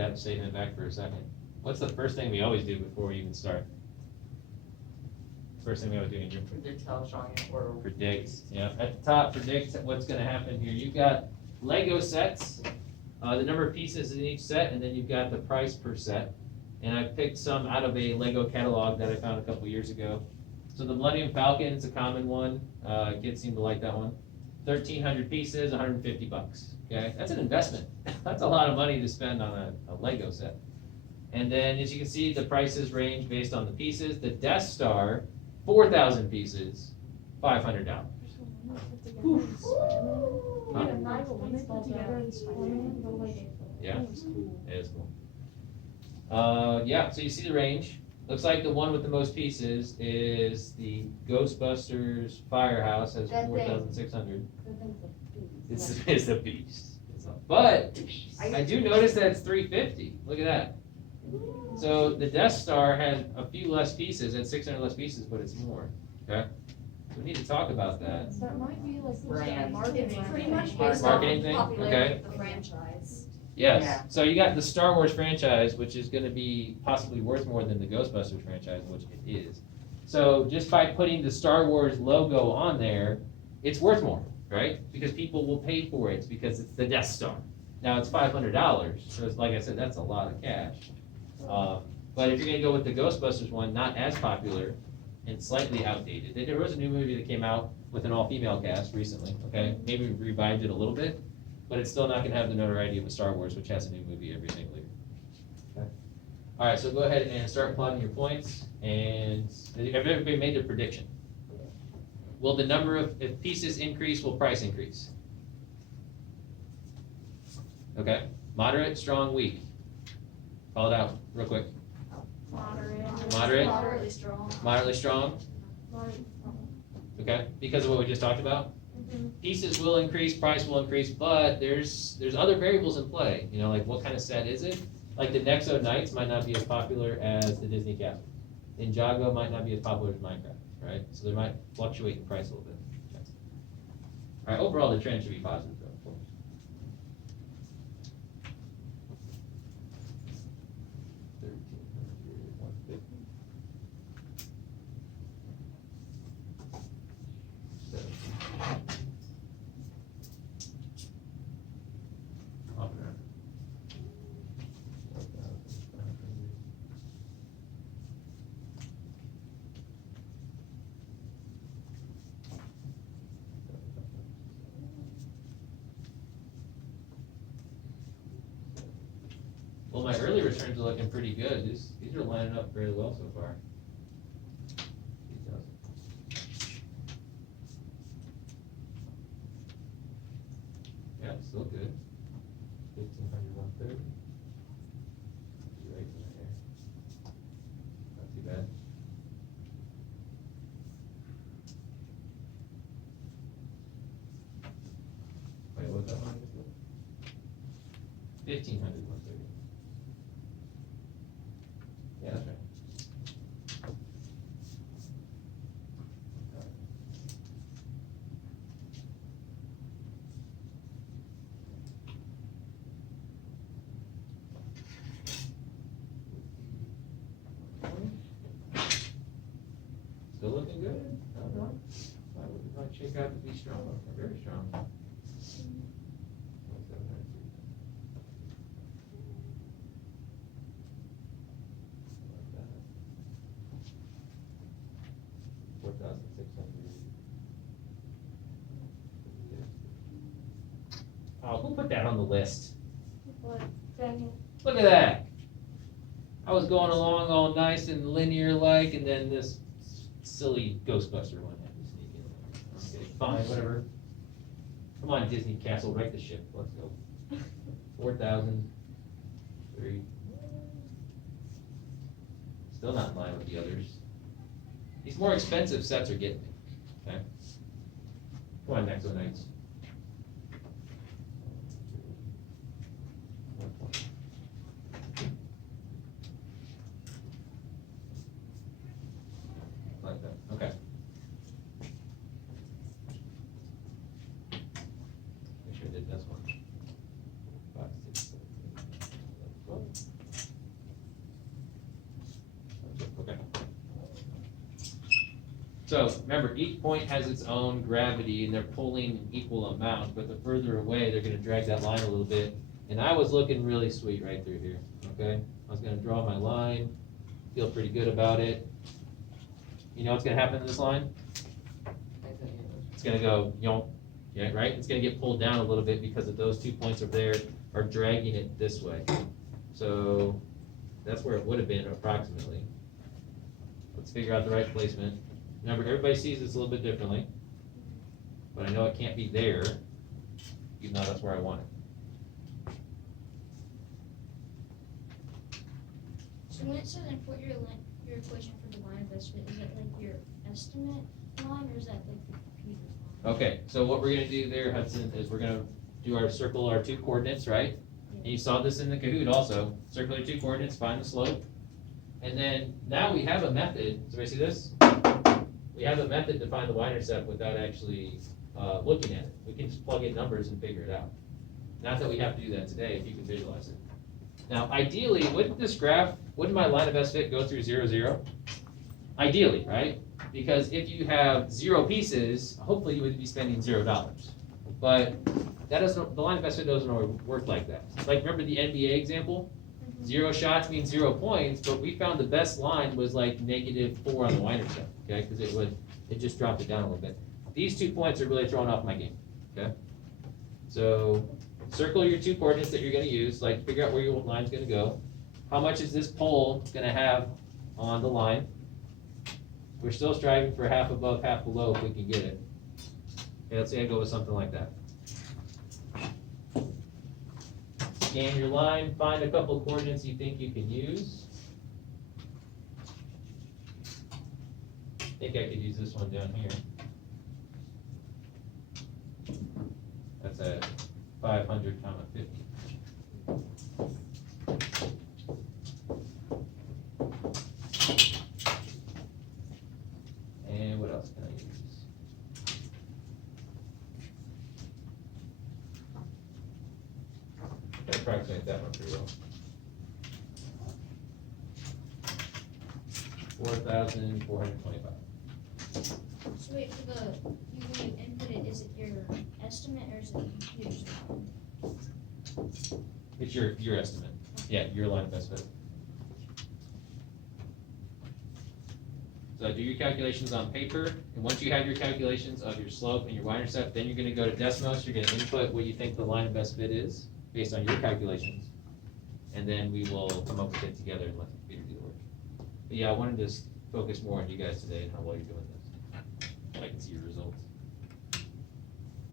that statement back for a second. What's the first thing we always do before we even start? First thing we always do in your Predict how strong it or predict. Yeah, at the top, predict what's going to happen here. You've got Lego sets, the number of pieces in each set, and then you've got the price per set. And I picked some out of a Lego catalog that I found a couple years ago. So the Millennium Falcon is a common one. Kids seem to like that one. 1,300 pieces, 150 bucks. Okay, that's an investment. That's a lot of money to spend on a Lego set. And then, as you can see, the prices range based on the pieces. The Death Star, 4,000 pieces, $500. Huh? Yeah, it is cool. Yeah, so you see the range. Looks like the one with the most pieces is the Ghostbusters Firehouse, has 4,600. It's a beast. But I do notice that it's 350. Look at that. So the Death Star has a few less pieces, at 600 less pieces, but it's more. Okay. So we need to talk about that. That might be like Brand. marketing. Pretty much based on Marketing thing? popularity Okay. of the franchise. Yes. Yeah. So you got the Star Wars franchise, which is going to be possibly worth more than the Ghostbusters franchise, which it is. So just by putting the Star Wars logo on there, it's worth more, right? Because people will pay for it because it's the Death Star. Now it's $500, so it's, like I said, that's a lot of cash. But if you're going to go with the Ghostbusters one, not as popular and slightly outdated. There was a new movie that came out with an all-female cast recently. Okay, maybe we revived it a little bit. But it's still not going to have the notoriety of a Star Wars, which has a new movie every single year. Okay. All right, so go ahead and start plotting your points. And everybody made their prediction. Will the number of if pieces increase, will price increase? Okay. Moderate, strong, weak. Call it out real quick. Moderate. Moderate. Moderately strong. Moderately strong. Okay. Because of what we just talked about. Pieces will increase, price will increase, but there's other variables in play. You know, like what kind of set is it? Like the Nexo Knights might not be as popular as the Disney Castle. Ninjago might not be as popular as Minecraft, right? So they might fluctuate in price a little bit. All right, overall the trend should be positive though, of course. Well, my early returns are looking pretty good. These are lining up very well so far. Yeah, still good. 1,500, 130. Right in there. Not too bad. Wait, what's that one? 1,500, 130. Yeah, that's right. Still looking good. Might shake out to be strong, very strong. Oh, who put that on the list? Look at that. I was going along all nice and linear like, and then this silly Ghostbuster one had to sneak in there. Okay, fine, whatever. Come on, Disney Castle, right the ship. Let's go. 4,000. 3. Still not in line with the others. These more expensive sets are getting me. Okay. Come on, Nexo Knights. Like that. Okay. Make sure I did this one. 5, 6, 7, 8, 9, 10, 11, 12. So remember, each point has its own gravity and they're pulling an equal amount, but the further away, they're gonna drag that line a little bit. And I was looking really sweet right through here, okay? I was gonna draw my line, feel pretty good about it. You know what's gonna happen to this line? It's gonna go, yonk, yeah, right? It's gonna get pulled down a little bit because of those 2 points over there are dragging it this way. So that's where it would have been approximately. Let's figure out the right placement. Remember, everybody sees this a little bit differently, but I know it can't be there, even though that's where I want it. So when it says input your equation for the line of estimate, is that like your estimate line or is that like the computer line? Okay, so what we're gonna do there, Hudson, is we're gonna do our circle, our 2 coordinates, right? And you saw this in the Kahoot also. Circle your 2 coordinates, find the slope. And then now we have a method. Does everybody see this? We have a method to find the y-intercept without actually looking at it. We can just plug in numbers and figure it out. Not that we have to do that today, if you can visualize it. Now, ideally, wouldn't this graph, wouldn't my line of best fit go through 0, 0? Ideally, right? Because if you have 0 pieces, hopefully you would be spending $0. But that doesn't, the line of best fit doesn't always work like that. Like, remember the NBA example? 0 shots means 0 points, but we found the best line was like -4 on the y-intercept, okay? Because it just dropped it down a little bit. These 2 points are really throwing off my game, okay? So circle your 2 coordinates that you're gonna use, like figure out where your line's gonna go. How much is this pole gonna have on the line? We're still striving for half above, half below if we can get it. Okay, let's say I go with something like that. Scan your line, find a couple of coordinates you think you can use. I think I could use this one down here. That's at 500, 50. And what else can I use? I can approximate that one pretty well. 4,425. So wait, for the, when you input it, is it your estimate or is it the computer's line? It's your estimate. Yeah, your line of best fit. So do your calculations on paper, and once you have your calculations of your slope and your y-intercept, then you're gonna go to Desmos, you're gonna input what you think the line of best fit is, based on your calculations. And then we will come up with it together and let the computer do the work. But yeah, I wanted to focus more on you guys today and how well you're doing this.